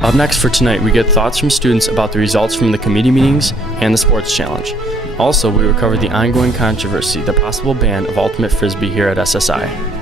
Up next for tonight, we get thoughts from students about the results from the committee meetings and the sports challenge. Also, we will cover the ongoing controversy, the possible ban of Ultimate Frisbee here at SSI.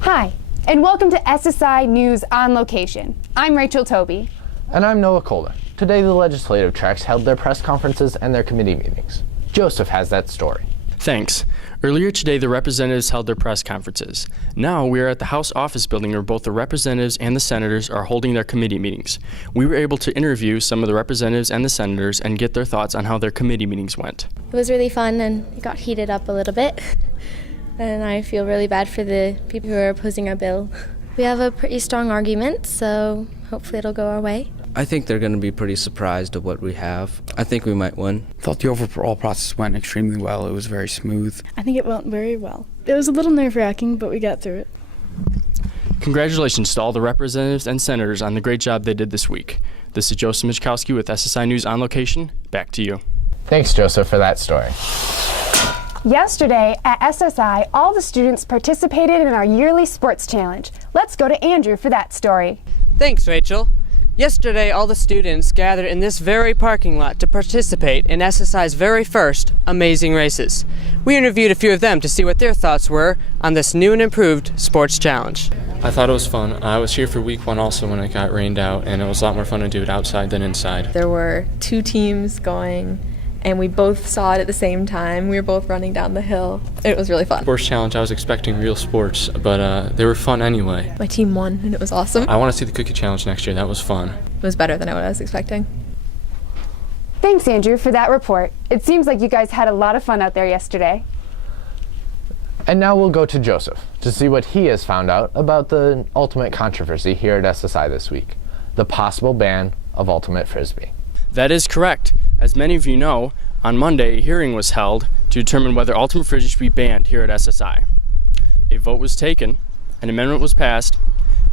Hi, and welcome to SSI News on Location. I'm Rachel Toby. And I'm Noah Kohler. Today the legislative tracks held their press conferences and their committee meetings. Joseph has that story. Thanks. Earlier today, the representatives held their press conferences. Now we are at the House office building where both the representatives and the senators are holding their committee meetings. We were able to interview some of the representatives and the senators and get their thoughts on how their committee meetings went. It was really fun and it got heated up a little bit. And I feel really bad for the people who are opposing our bill. We have a pretty strong argument, so hopefully it'll go our way. I think they're going to be pretty surprised at what we have. I think we might win. I thought the overall process went extremely well. It was very smooth. I think it went very well. It was a little nerve-wracking, but we got through it. Congratulations to all the representatives and senators on the great job they did this week. This is Joseph Michkowski with SSI News on Location. Back to you. Thanks, Joseph, for that story. Yesterday at SSI, all the students participated in our yearly sports challenge. Let's go to Andrew for that story. Thanks, Rachel. Yesterday, all the students gathered in this very parking lot to participate in SSI's very first Amazing Races. We interviewed a few of them to see what their thoughts were on this new and improved sports challenge. I thought it was fun. I was here for week one also when it got rained out, and it was a lot more fun to do it outside than inside. There were two teams going, and we both saw it at the same time. We were both running down the hill. It was really fun. Sports challenge, I was expecting real sports, but they were fun anyway. My team won, and it was awesome. I want to see the cookie challenge next year. That was fun. It was better than what I was expecting. Thanks, Andrew, for that report. It seems like you guys had a lot of fun out there yesterday. And now we'll go to Joseph to see what he has found out about the ultimate controversy here at SSI this week, the possible ban of Ultimate Frisbee. That is correct. As many of you know, on Monday a hearing was held to determine whether Ultimate Frisbee should be banned here at SSI. A vote was taken, an amendment was passed,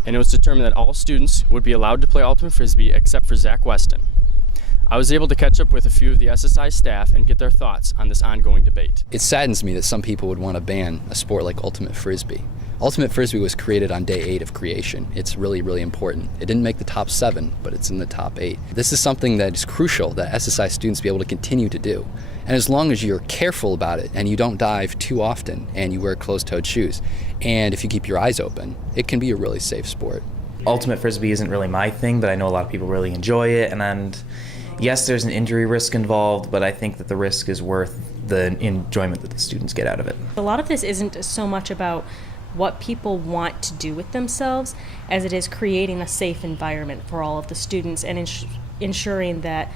and it was determined that all students would be allowed to play Ultimate Frisbee except for Zach Weston. I was able to catch up with a few of the SSI staff and get their thoughts on this ongoing debate. It saddens me that some people would want to ban a sport like Ultimate Frisbee. Ultimate Frisbee was created on day 8 of creation. It's really, really important. It didn't make the top 7, but it's in the top 8. This is something that is crucial that SSI students be able to continue to do. And as long as you're careful about it and you don't dive too often and you wear closed-toed shoes, and if you keep your eyes open, it can be a really safe sport. Ultimate Frisbee isn't really my thing, but I know a lot of people really enjoy it, and yes, there's an injury risk involved, but I think that the risk is worth the enjoyment that the students get out of it. A lot of this isn't so much about what people want to do with themselves as it is creating a safe environment for all of the students and ensuring that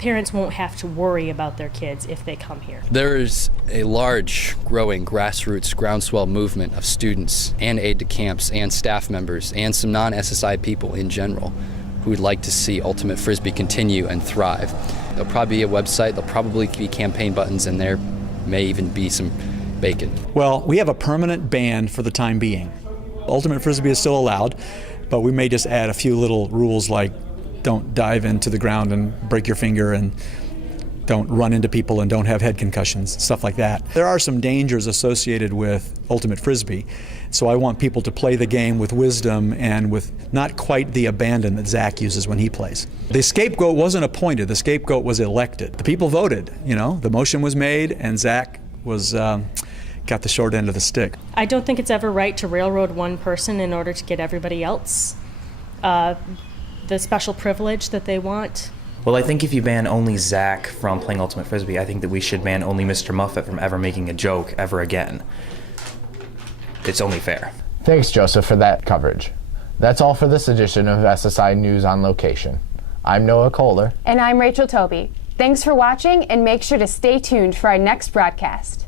parents won't have to worry about their kids if they come here. There is a large, growing grassroots groundswell movement of students and aide-de-camps and staff members and some non-SSI people in general who would like to see Ultimate Frisbee continue and thrive. There'll probably be a website, there'll probably be campaign buttons, and there may even be some bacon. Well, we have a permanent ban for the time being. Ultimate Frisbee is still allowed, but we may just add a few little rules like don't dive into the ground and break your finger and don't run into people and don't have head concussions, stuff like that. There are some dangers associated with Ultimate Frisbee, so I want people to play the game with wisdom and with not quite the abandon that Zach uses when he plays. The scapegoat wasn't appointed, the scapegoat was elected. The people voted, the motion was made and Zach was got the short end of the stick. I don't think it's ever right to railroad one person in order to get everybody else the special privilege that they want. Well, I think if you ban only Zach from playing Ultimate Frisbee, I think that we should ban only Mr. Muffet from ever making a joke ever again. It's only fair. Thanks, Joseph, for that coverage. That's all for this edition of SSI News on Location. I'm Noah Kohler. And I'm Rachel Toby. Thanks for watching, and make sure to stay tuned for our next broadcast.